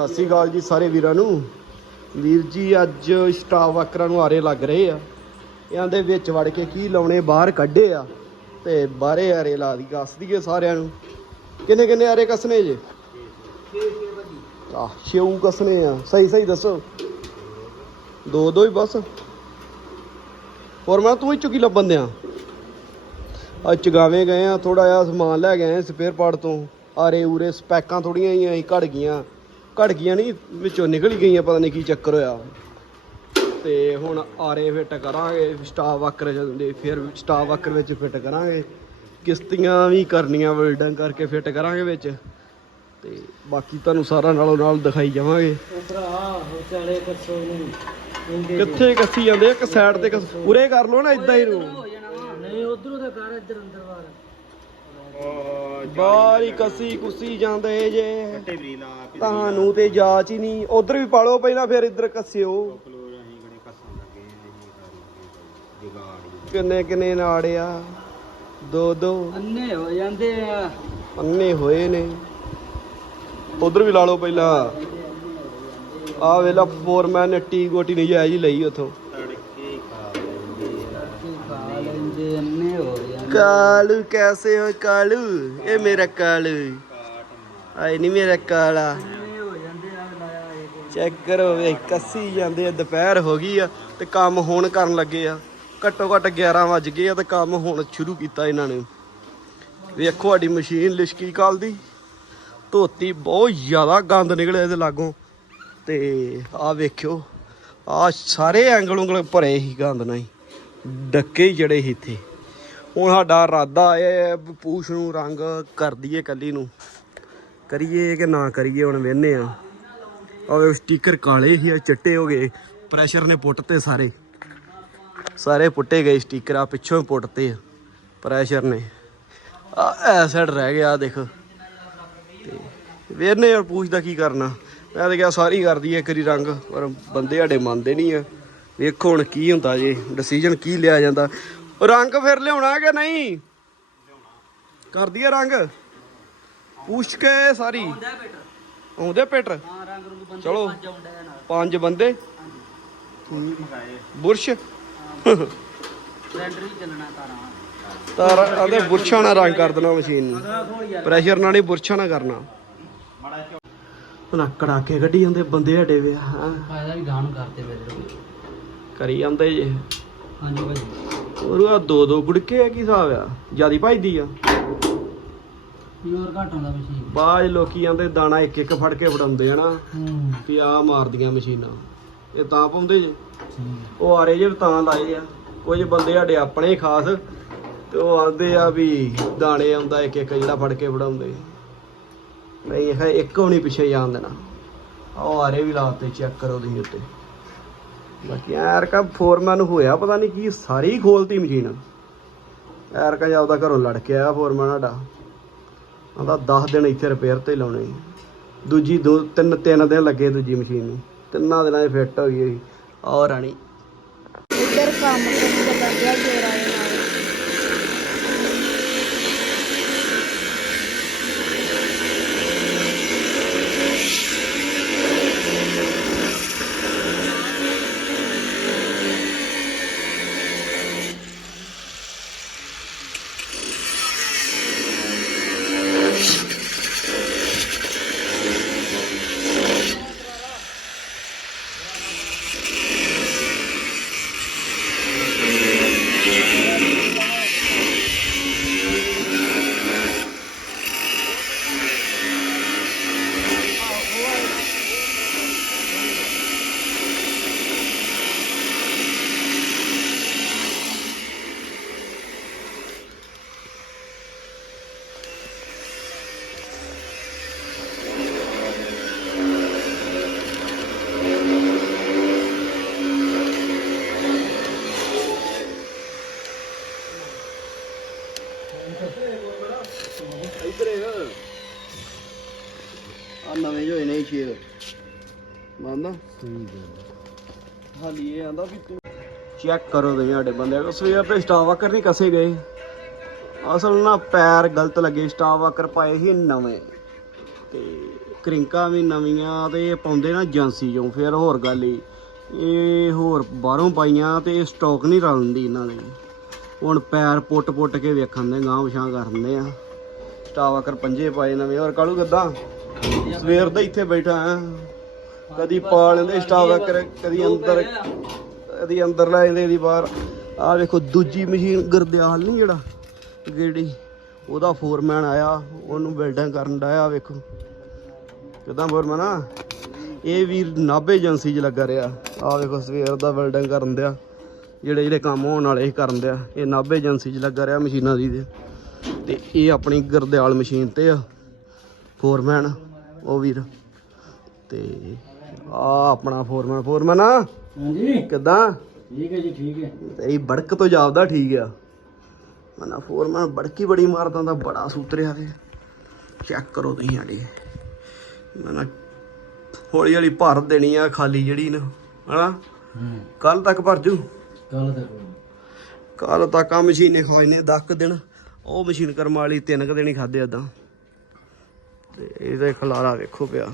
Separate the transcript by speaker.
Speaker 1: ਸਤਿ ਸ਼੍ਰੀ ਅਕਾਲ ਜੀ ਸਾਰੇ ਵੀਰਾਂ ਨੂੰ। ਵੀਰ ਜੀ, ਅੱਜ ਸਟਾਫ ਵਰਕਰਾਂ ਨੂੰ ਆਰੇ ਲੱਗ ਰਹੇ ਆ। ਇਹਨਾਂ ਦੇ ਵਿੱਚ ਵੜ ਕੇ ਕੀ ਲਾਉਣੇ, ਬਾਹਰ ਕੱਢੇ ਆ ਤੇ ਬਾਹਰੇ ਆਰੇ ਲਾ ਦੀ, ਕੱਸ ਦੀਏ ਸਾਰਿਆਂ ਨੂੰ। ਕਿੰਨੇ ਕਿੰਨੇ ਆਰੇ ਕੱਸਨੇ ਜੇ? ਆ ਛੇਉ ਕੱਸਨੇ ਆ। ਸਹੀ ਸਹੀ ਦੱਸੋ। ਦੋ ਦੋ ਹੀ ਬਸ। ਹੋਰ ਮੈਂ ਤੂੰ ਹੀ ਚੁੱਕੀ ਲੱਭਣ ਦਿਆਂ? ਅੱਜ ਚਗਾਵੇਂ ਗਏ ਆ ਥੋੜਾ ਜਿਹਾ ਸਮਾਨ ਲੈ ਗਏ ਆ ਸਪੇਅਰ ਪਾਰਟ ਤੋਂ। ਆਰੇ ਉਰੇ ਸਪੈਕਾਂ ਥੋੜੀਆਂ ਹੀ ਅਸੀਂ ਘੜ ਗਈਆਂ। ਘੜ ਗਈਆਂ ਨਹੀਂ ਵਿੱਚੋਂ ਨਿਕਲ ਹੀ ਗਈਆਂ ਪਤਾ ਨਹੀਂ ਕੀ ਚੱਕਰ ਹੋਇਆ। ਤੇ ਹੁਣ ਆਰੇ ਫਿੱਟ ਕਰਾਂਗੇ ਸਟਾਫ ਵਾਕਰ ਜਾਂਦੇ ਫਿਰ ਸਟਾਫ ਵਾਕਰ ਵਿੱਚ ਫਿੱਟ ਕਰਾਂਗੇ। ਕਿਸ਼ਤੀਆਂ ਵੀ ਕਰਨੀਆਂ ਵੈਲਡਿੰਗ ਕਰਕੇ ਫਿੱਟ ਕਰਾਂਗੇ ਵਿੱਚ। ਤੇ ਬਾਕੀ ਤੁਹਾਨੂੰ ਸਾਰਾ ਨਾਲੋਂ ਨਾਲ ਦਿਖਾਈ ਜਾਵਾਂਗੇ।
Speaker 2: ਉਹ ਭਰਾ ਵਿਚਾਲੇ ਕੱਸੋ ਨੂੰ
Speaker 1: ਕਿੱਥੇ ਕੱਸੀ ਜਾਂਦੇ? ਇੱਕ ਸਾਈਡ ਤੇ ਉਰੇ ਕਰ ਲੋ ਨਾ ਇਦਾਂ ਹੀ ਨੂੰ
Speaker 2: ਨਹੀਂ ਉਧਰੋਂ ਦਾ ਕਰ ਇੱਧਰ ਅੰਦਰ ਬਾਹਰ।
Speaker 1: ਬਾਰੀ ਕੱਸੀ ਕੁੱਸੀ ਜਾਂਦੇ ਜੇ। ਤੁਹਾਨੂੰ ਤੇ ਜਾਚ ਹੀ ਨਹੀਂ। ਉਧਰ ਵੀ ਪਾਲੋ ਪਹਿਲਾਂ ਫਿਰ ਇੱਧਰ ਕੱਸਿਓ। ਕਿੰਨੇ ਕਿੰਨੇ ਨਾੜਿਆ ਦੋ ਦੋ।
Speaker 2: ਅੰਨੇ ਹੋ ਜਾਂਦੇ ਆ।
Speaker 1: ਅੰਨੇ ਹੋਏ ਨੇ। ਉਧਰ ਵੀ ਲਾ ਲਓ ਪਹਿਲਾਂ। ਆ ਵੇਲਾ ਫੋਰਮੈਨ ਟੀ ਗੋਟੀ ਨਹੀਂ ਹੀ ਲਈ ਉਥੋਂ
Speaker 2: ਕੀ ਖਾ ਲੈਂਦੇ ਅੰਨੇ ਹੋ ਜਾਂਦੇ
Speaker 1: ਕਾਲੂ, ਕੈਸੇ ਹੋ ਕਾਲੂ? ਇਹ ਮੇਰਾ ਕਾਲੂ। ਆਏ ਨਹੀਂ ਮੇਰਾ ਕਾਲਾ।
Speaker 2: ਆ ਲਾਇਆ ਇਹ
Speaker 1: ਚੈੱਕ ਕਰੋ ਵੇ ਕੱਸੀ ਜਾਂਦੇ ਆ, ਦੁਪਹਿਰ ਹੋ ਗਈ ਆ ਤੇ ਕੰਮ ਹੁਣ ਕਰਨ ਲੱਗੇ ਆ। ਘੱਟੋ ਘੱਟ 11 ਵੱਜ ਗਏ ਆ ਤੇ ਕੰਮ ਹੁਣ ਸ਼ੁਰੂ ਕੀਤਾ ਇਹਨਾਂ ਨੇ। ਵੇਖੋ ਸਾਡੀ ਮਸ਼ੀਨ ਲਿਸ਼ਕੀ ਕਾਲ ਦੀ। ਧੋਤੀ ਬਹੁਤ ਜ਼ਿਆਦਾ ਗੰਦ ਨਿਕਲਿਆ ਇਹਦੇ ਲਾਗੋਂ। ਤੇ ਆ ਵੇਖਿਓ, ਆ ਸਾਰੇ ਐਂਗਲ ਉਂਗਲ ਭਰੇ ਹੀ ਗੰਦ ਨਾਲ ਹੀ। ਡੱਕੇ ਹੀ ਜੜੇ ਸੀ ਇੱਥੇ। ਹੁਣ ਸਾਡਾ ਇਰਾਦਾ ਇਹ ਹੈ ਪੂਛ ਨੂੰ ਰੰਗ ਕਰ ਦਈਏ ਕੱਲੀ ਨੂੰ। ਕਰੀਏ ਕਿ ਨਾ ਕਰੀਏ, ਹੁਣ ਵੇਨੇ ਆ। ਉਹ ਸਟicker ਕਾਲੇ ਹੀ ਆ ਚਿੱਟੇ ਹੋ ਗਏ। ਪ੍ਰੈਸ਼ਰ ਨੇ ਪੁੱਟਤੇ ਸਾਰੇ। ਸਾਰੇ ਪੁੱਟੇ ਗਏ ਸਟicker ਆ ਪਿੱਛੋਂ ਪੁੱਟਤੇ ਪ੍ਰੈਸ਼ਰ ਨੇ। ਆ ਐ ਰਹਿ ਗਿਆ ਦੇਖ। ਤੇ ਵੇਰਨੇ ਯਾਰ ਦਾ ਕੀ ਕਰਨਾ? ਮੈਂ ਤਾਂ ਕਿਹਾ ਸਾਰੀ ਕਰਦੀ ਹੈ ਕਰੀ ਰੰਗ, ਪਰ ਬੰਦੇ ਸਾਡੇ ਮੰਨਦੇ ਨਹੀਂ ਆ। ਵੇਖੋ ਹੁਣ ਕੀ ਹੁੰਦਾ ਜੇ ਡਿਸੀਜਨ ਕੀ ਲਿਆ ਜਾਂਦਾ। ਰੰਗ ਫਿਰ ਲਿਆਉਣਾ ਕਿ ਨਹੀਂ? ਕਰਦੀ ਐ ਰੰਗ। ਪੁੱਛ ਕੇ ਸਾਰੀ। ਆਉਂਦੇ ਪਿੱਟ?
Speaker 2: ਹਾਂ ਰੰਗ ਰੁੰਗ ਬੰਦੇ
Speaker 1: ਚਲੋ
Speaker 2: ਨਾਲ
Speaker 1: ਪੰਜ ਬੰਦੇ। ਬੁਰਸ਼।
Speaker 2: ਸਿਲੰਡਰ ਹੀ ਚੱਲਣਾ ਤਾਰਾਂ
Speaker 1: ਤਾਰ ਆਦੇ ਬੁਰਸ਼ਾਂ ਨਾਲ ਰੰਗ ਕਰ ਦੇਣਾ ਮਸ਼ੀਨ ਨੂੰ। ਪ੍ਰੈਸ਼ਰ ਨਾਲ ਨਹੀਂ ਬੁਰਸ਼ਾਂ ਨਾਲ ਕਰਨਾ। ਨਾ ਕੜਾਕੇ ਕੱਢੀ ਜਾਂਦੇ ਬੰਦੇ ਹਟੇ ਵੇ ਹਾਂ।
Speaker 2: ਫਾਇਦਾ ਵੀ ਗਾਣ ਕਰਤੇ ਵੇ
Speaker 1: ਕਰੀ ਜਾਂਦੇ ਜੇ।
Speaker 2: ਹਾਂਜੀ ਭਾਈ
Speaker 1: ਉਹ ਆ ਦੋ ਦੋ ਗੁੜਕੇ ਆ ਕੀ ਹਿਸਾਬ ਆ? ਜਿਆਦੀ ਭਜਦੀ ਆ।
Speaker 2: ਪਿਓਰ ਘੱਟ ਹੁੰਦਾ ਮਸ਼ੀਨ
Speaker 1: ਬਾਜ ਲੋਕੀ ਜਾਂਦੇ ਦਾਣਾ ਇੱਕ ਇੱਕ ਫੜ ਕੇ ਫੜਾਉਂਦੇ ਆ ਨਾ
Speaker 2: ਹੂੰ।
Speaker 1: ਵੀ ਆ ਮਾਰਦੀਆਂ ਮਸ਼ੀਨਾਂ। ਇਹ ਤਾਂ ਪਾਉਂਦੇ ਜੇ। ਉਹ ਆਰੇ ਜੇ ਤਾਂ ਲਾਏ ਆ। ਕੁਝ ਬੰਦੇ ਸਾਡੇ ਆਪਣੇ ਖਾਸ ਤੇ ਉਹ ਆਂਦੇ ਆ ਵੀ ਦਾਣੇ ਆਉਂਦਾ ਇੱਕ ਇੱਕ ਜਿਹੜਾ ਫੜ ਕੇ ਫੜਾਉਂਦੇ। ਨਹੀਂ ਇਹ ਇੱਕ ਨਹੀਂ ਪਿੱਛੇ ਜਾਣ ਦੇਣਾ। ਉਹ ਆਰੇ ਵੀ ਲਾਤੇ ਚੈੱਕ ਕਰੋ ਤੁਸੀਂ ਉੱਤੇ। ਬਾਕੀ ਯਾਰ ਫੋਰਮੈਨ ਹੋਇਆ, ਪਤਾ ਨਹੀਂ ਕੀ, ਸਾਰੀ ਖੋਲਤੀ ਮਸ਼ੀਨ। ਐਰਕਾ ਕਾ ਆਪਦਾ ਘਰੋਂ ਲੜ ਕੇ ਆਇਆ ਫੋਰਮੈਨ ਸਾਡਾ। ਆਂਦਾ 10 ਦਿਨ ਇੱਥੇ ਰਿਪੇਅਰ ਤੇ ਲਾਉਣੇ। ਦੂਜੀ ਦੋ, ਤਿੰਨ ਤਿੰਨ ਦਿਨ ਲੱਗੇ ਦੂਜੀ ਮਸ਼ੀਨ ਨੂੰ। ਤਿੰਨਾਂ ਦਿਨਾਂ 'ਚ ਫਿੱਟ ਹੋ ਗਈ ਹੋਈ। ਔਰ ਰਾਣੀ।
Speaker 3: ਇੱਧਰ ਕੰਮ ਕਰਨ ਦਾ ਲੱਗਿਆ
Speaker 1: ਆ ਨਵੇਂ ਜੋ ਨੇ ਸ਼ੇਰ ਮੰਨਦਾ ਹਾਲੀ ਇਹ ਆਂਦਾ ਵੀ ਤੂੰ ਚੈੱਕ ਕਰੋ ਤੁਸੀਂ ਸਾਡੇ ਬੰਦੇ ਕੋ ਸਵੇਰ ਤੇ ਸਟਾਫ ਵਾਕਰ ਨਹੀਂ ਕਸੇ ਗਏ। ਅਸਲ ਨਾ ਪੈਰ ਗਲਤ ਲੱਗੇ ਸਟਾਫ ਵਾਕਰ ਪਾਏ ਸੀ ਨਵੇਂ। ਤੇ ਕ੍ਰਿੰਕਾਂ ਵੀ ਨਵੀਆਂ ਤੇ ਇਹ ਪਾਉਂਦੇ ਨਾ ਏਜੰਸੀ ਚੋਂ ਫਿਰ ਹੋਰ ਗੱਲ ਹੀ ਇਹ ਹੋਰ ਬਾਹਰੋਂ ਪਾਈਆਂ ਤੇ ਸਟਾਕ ਨਹੀਂ ਰਲਦੀ ਇਹਨਾਂ ਦੇ। ਹੁਣ ਪੈਰ ਪੁੱਟ-ਪੁੱਟ ਕੇ ਵੇਖਣ ਦੇ ਗਾਂਹ ਵਿਛਾਂ ਕਰਦੇ ਆ। ਸਟਾਵਾਕਰ ਪੰਜੇ ਪਾਏ ਨਵੇਂ ਹੋਰ ਕਾਲੂ ਕਿੱਦਾਂ ਸਵੇਰ ਦਾ ਇੱਥੇ ਬੈਠਾ ਆ ਕਦੀ ਪਾ ਲੈਂਦੇ ਸਟਾਫ ਵਰਕਰ ਕਦੀ ਅੰਦਰ ਕਦੀ ਅੰਦਰ ਲੈ ਜਾਂਦੇ ਦੀ ਬਾਹਰ। ਆਹ ਵੇਖੋ, ਦੂਜੀ ਮਸ਼ੀਨ ਗੁਰਦਿਆਲ ਨਹੀਂ ਜਿਹੜਾ? ਗੇੜੀ। ਉਹਦਾ ਫੋਰਮੈਨ ਆਇਆ, ਉਹਨੂੰ ਬਿਲਡਿੰਗ ਕਰਨ ਡਾਇਆ ਵੇਖੋ। ਕਿਦਾਂ ਫੋਰਮੈਨ ਆ? ਇਹ ਵੀਰ ਨਾਭੇ ਏਜੰਸੀ 'ਚ ਲੱਗਾ ਰਿਹਾ। ਆਹ ਵੇਖੋ, ਸਵੇਰ ਦਾ ਬਿਲਡਿੰਗ ਕਰਨ ਦਿਆ। ਜਿਹੜੇ ਜਿਹੜੇ ਕੰਮ ਹੋਣ ਵਾਲੇ ਸੀ ਕਰਨ ਦਿਆ। ਇਹ ਨਾਭੇ ਏਜੰਸੀ 'ਚ ਲੱਗਾ ਰਿਹਾ ਮਸ਼ੀਨਾਂ ਦੀ ਤੇ। ਇਹ ਆਪਣੀ ਗੁਰਦਿਆਲ ਮਸ਼ੀਨ ਤੇ ਆ, ਫੋਰਮੈਨ। ਉਹ ਵੀਰ। ਤੇ ਆ ਆਪਣਾ ਫੋਰਮੈਨ ਫੋਰਮੈਨ
Speaker 2: ਹਾਂਜੀ।
Speaker 1: ਕਿਦਾਂ?
Speaker 2: ਠੀਕ ਹੈ ਜੀ ਠੀਕ ਹੈ।
Speaker 1: ਇਹ ਬੜਕ ਤੋਂ ਜਾਪਦਾ ਠੀਕ ਆ। ਮਨਾ ਫੋਰਮੈਨ ਬੜਕੀ ਬੜੀ ਮਾਰਦਾ ਦਾ ਬੜਾ ਸੂਤਰਿਆ ਤੇ। ਚੈੱਕ ਕਰੋ ਤੁਸੀਂ ਆੜੀ ਮਨਾ ਹੌਲੀ ਹੌਲੀ ਭਰ ਦੇਣੀ ਆ ਖਾਲੀ ਜਿਹੜੀ ਨਾ ਹਨਾ? ਕੱਲ ਤੱਕ ਭਰ ਜੂ?
Speaker 2: ਕੱਲ ਤੱਕ
Speaker 1: ਕੱਲ ਤੱਕ ਆ ਮਸ਼ੀਨੇ ਖਾਇਨੇ 10 ਕੁ ਦਿਨ। ਉਹ ਮਸ਼ੀਨ ਕਰਮ ਵਾਲੀ ਤਿੰਨ ਕੁ ਦਿਨ ਹੀ ਖਾਦੇ ਏਦਾਂ ਤੇ ਇਹਦਾ ਖਲਾਰਾ ਵੇਖੋ ਪਿਆ।